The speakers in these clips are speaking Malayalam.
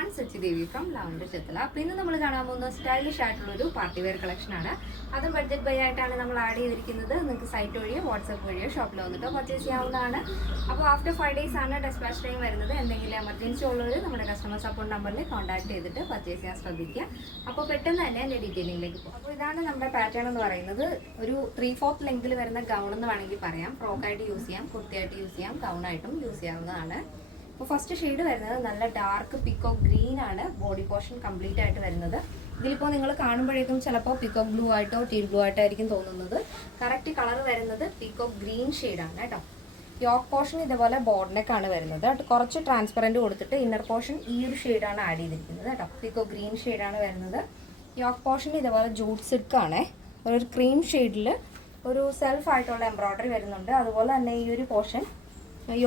everyone, Sachi Devi from Lavender Chethala. അപ്പോൾ ഇന്ന് നമ്മൾ കാണാൻ പോകുന്ന സ്റ്റൈലിഷ് ആയിട്ടുള്ള ഒരു പാർട്ടി വെയർ കളക്ഷൻ ആണ്. അതും ബഡ്ജറ്റ് ബൈ ആയിട്ടാണ് നമ്മൾ ആഡ് ചെയ്തിരിക്കുന്നത്. നിങ്ങൾക്ക് സൈറ്റ് വഴിയോ വാട്സ്ആപ്പ് വഴിയോ ഷോപ്പിൽ വന്നിട്ടോ പർച്ചേസ് ചെയ്യാവുന്നതാണ്. അപ്പോൾ ആഫ്റ്റർ 5 days ആണ് ഡെസ്പാച്ച് ടൈം വരുന്നത്. എന്തെങ്കിലും എമർജൻസി ഉള്ളവർ നമ്മുടെ കസ്റ്റമർ സപ്പോർട്ട് നമ്പറിൽ കോൺടാക്ട് ചെയ്തിട്ട് പർച്ചേസ് ചെയ്യാൻ ശ്രദ്ധിക്കുക. അപ്പോൾ പെട്ടെന്ന് തന്നെ എൻ്റെ ഡീറ്റെയിലിംഗിലേക്ക് പോകും. അപ്പോൾ ഇതാണ് നമ്മുടെ പാറ്റേൺ എന്ന് പറയുന്നത്. ഒരു 3/4 ലെങ്തിൽ വരുന്ന ഗൗൺ എന്ന് വേണമെങ്കിൽ പറയാം. ഫ്രോക്കായിട്ട് യൂസ് ചെയ്യാം, കുർത്തിയായിട്ട് യൂസ് ചെയ്യാം, ഗൗണായിട്ടും യൂസ് ചെയ്യാവുന്നതാണ്. അപ്പോൾ ഫസ്റ്റ് ഷെയ്ഡ് വരുന്നത് നല്ല ഡാർക്ക് പിക്കോക്ക് ഗ്രീൻ ആണ്. ബോഡി പോർഷൻ കംപ്ലീറ്റ് ആയിട്ട് വരുന്നത്. ഇതിലിപ്പോൾ നിങ്ങൾ കാണുമ്പോഴേക്കും ചിലപ്പോൾ പിക്കോക്ക് ബ്ലൂ ആയിട്ടോ ടീൽ ബ്ലൂ ആയിട്ടോ ആയിരിക്കും തോന്നുന്നത്. കറക്റ്റ് കളർ വരുന്നത് പിക്കോക്ക് ഗ്രീൻ ഷെയ്ഡാണ് കേട്ടോ. യോക്ക് പോർഷൻ ഇതുപോലെ ബോർഡിനൊക്കെയാണ് വരുന്നത്. കുറച്ച് ട്രാൻസ്പെറൻറ്റ് കൊടുത്തിട്ട് ഇന്നർ പോർഷൻ ഈ ഒരു ഷെയ്ഡാണ് ആഡ് ചെയ്തിരിക്കുന്നത് കേട്ടോ. പിക്കോക്ക് ഗ്രീൻ ഷെയ്ഡാണ് വരുന്നത്. യോക്ക് പോർഷൻ ഇതുപോലെ ജൂട്ട് സിൽക്കാണ്. ഒരു ക്രീം ഷെയ്ഡിൽ ഒരു സെൽഫ് ആയിട്ടുള്ള എംബ്രോയ്ഡറി വരുന്നുണ്ട്. അതുപോലെ തന്നെ ഈ ഒരു പോർഷൻ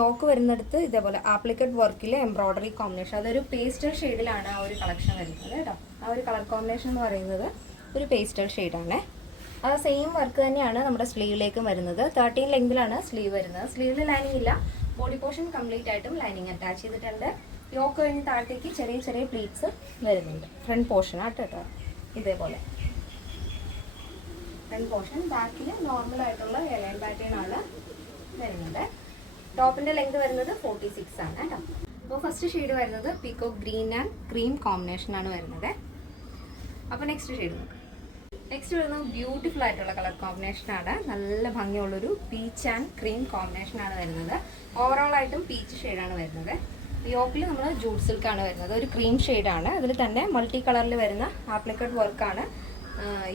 യോക്ക് വരുന്നിടത്ത് ഇതേപോലെ ആപ്ലിക്കറ്റ് വർക്കിൽ എംബ്രോയ്ഡറി കോമ്പിനേഷൻ, അതൊരു പേസ്റ്റൽ ഷെയ്ഡിലാണ് ആ ഒരു കളക്ഷൻ വരുന്നത് കേട്ടോ. ആ ഒരു കളർ കോമ്പിനേഷൻ എന്ന് പറയുന്നത് ഒരു പേസ്റ്റൽ ഷെയ്ഡാണ്. ആ സെയിം വർക്ക് തന്നെയാണ് നമ്മുടെ സ്ലീവിലേക്കും വരുന്നത്. 13 ലെങ്തിലാണ് സ്ലീവ് വരുന്നത്. സ്ലീവിൽ ലൈനിങ് ഇല്ല. ബോഡി പോർഷൻ കംപ്ലീറ്റ് ആയിട്ടും ലൈനിങ് അറ്റാച്ച് ചെയ്തിട്ടുണ്ട്. യോക്ക് കഴിഞ്ഞ് താഴത്തേക്ക് ചെറിയ ചെറിയ പ്ലീറ്റ്സ് വരുന്നുണ്ട്. ഫ്രണ്ട് പോർഷൻ ആയിട്ട് കേട്ടോ. ഇതേപോലെ ഫ്രണ്ട് പോർഷൻ. ബാക്കിൽ നോർമൽ ആയിട്ടുള്ള എലൈൻ പാറ്റേൺ ആണ് വരുന്നത്. ടോപ്പിന്റെ ലെങ്ത് വരുന്നത് 46 ആണ് കേട്ടോ. അപ്പോൾ ഫസ്റ്റ് ഷെയ്ഡ് വരുന്നത് peacock green and cream combination ആണ് വരുന്നത്. അപ്പോൾ നെക്സ്റ്റ് ഷെയ്ഡ് നോക്കാം. നെക്സ്റ്റ് വരുന്നത് ബ്യൂട്ടിഫുൾ ആയിട്ടുള്ള കളർ കോമ്പിനേഷൻ ആണ്. നല്ല ഭംഗിയുള്ളൊരു പീച്ച് ആൻഡ് ക്രീം കോമ്പിനേഷൻ ആണ് വരുന്നത്. ഓവറോൾ ആയിട്ടും പീച്ച് ഷെയ്ഡാണ് വരുന്നത്. യോക്കിൽ നമ്മൾ ജൂട്ട് സിൽക്കാണ് വരുന്നത്. ഒരു ക്രീം ഷെയ്ഡാണ്. അതിൽ തന്നെ മൾട്ടി കളറിൽ വരുന്ന ആപ്ലിക്കറ്റ് വർക്കാണ്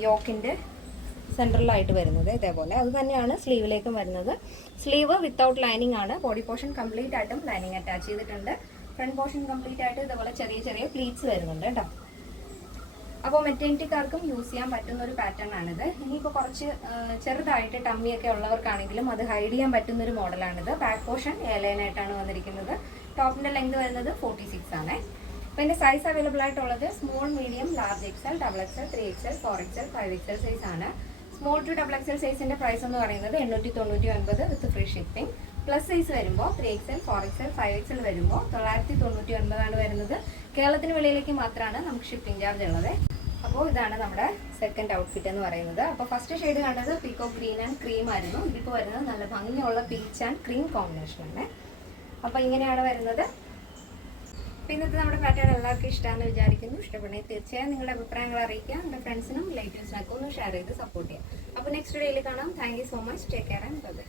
യോക്കിൻ്റെ സെൻട്രലായിട്ട് വരുന്നത്. ഇതേപോലെ അത് തന്നെയാണ് സ്ലീവിലേക്കും വരുന്നത്. സ്ലീവ് വിത്തൗട്ട് ലൈനിങ് ആണ്. ബോഡി പോർഷൻ കംപ്ലീറ്റ് ആയിട്ടും ലൈനിങ് അറ്റാച്ച് ചെയ്തിട്ടുണ്ട്. ഫ്രണ്ട് പോർഷൻ കംപ്ലീറ്റ് ആയിട്ട് ഇതേപോലെ ചെറിയ ചെറിയ പ്ലീറ്റ്സ് വരുന്നുണ്ട് കേട്ടോ. അപ്പോൾ മെറ്റേണിറ്റിക്കാർക്കും യൂസ് ചെയ്യാൻ പറ്റുന്ന ഒരു പാറ്റേൺ ആണിത്. ഇനിയിപ്പോൾ കുറച്ച് ചെറുതായിട്ട് ടമ്മിയൊക്കെ ഉള്ളവർക്കാണെങ്കിലും അത് ഹൈഡ് ചെയ്യാൻ പറ്റുന്ന ഒരു മോഡലാണിത്. ബാക്ക് പോർഷൻ എയർലൈനായിട്ടാണ് വന്നിരിക്കുന്നത്. ടോപ്പിൻ്റെ ലെങ്ത് വരുന്നത് 46 ആണ്. അപ്പോൾ ഇതിൻ്റെ സൈസ് അവൈലബിൾ ആയിട്ടുള്ളത് small, medium, large XL, XXL, 3XL, 4XL, 5XL size ആണ്. സ്മോൾ ടു XXL സൈസിൻ്റെ പ്രൈസ് എന്ന് പറയുന്നത് 899 വിത്ത് ഫ്രീ ഷിപ്പിംഗ്. പ്ലസ് സൈസ് വരുമ്പോൾ 3XL, 4XL, 5XL വരുമ്പോൾ 999 ആണ് വരുന്നത്. കേരളത്തിന് വെളിയിലേക്ക് മാത്രമാണ് നമുക്ക് ഷിപ്പിംഗ് ചാർജ് ഉള്ളത്. അപ്പോൾ ഇതാണ് നമ്മുടെ സെക്കൻഡ് ഔട്ട്ഫിറ്റ് എന്ന് പറയുന്നത്. അപ്പോൾ ഫസ്റ്റ് ഷെയ്ഡ് കണ്ടത് പീക്കോക്ക് ഗ്രീൻ ആൻഡ് ക്രീം ആയിരുന്നു. ഇതിപ്പോൾ വരുന്നത് നല്ല ഭംഗിയുള്ള പീച്ച് ആൻഡ് ക്രീം കോമ്പിനേഷനാണ്. അപ്പോൾ ഇങ്ങനെയാണ് വരുന്നത്. അപ്പോൾ ഇന്നത്തെ നമ്മുടെ പാറ്റേൺ എല്ലാവർക്കും ഇഷ്ടമാണെന്ന് വിചാരിക്കുന്നു. ഇഷ്ടപ്പെടുന്നെങ്കിൽ തീർച്ചയായും നിങ്ങളുടെ അഭിപ്രായങ്ങൾ അറിയിക്കുക. നമ്മുടെ ഫ്രണ്ട്സിനും റിലേറ്റീവ്സിനൊക്കെ ഒന്ന് ഷെയർ ചെയ്ത് സപ്പോർട്ട് ചെയ്യാം. അപ്പോൾ നെക്സ്റ്റ് ഡേയിൽ കാണാം. Thank you so much. Take care and by.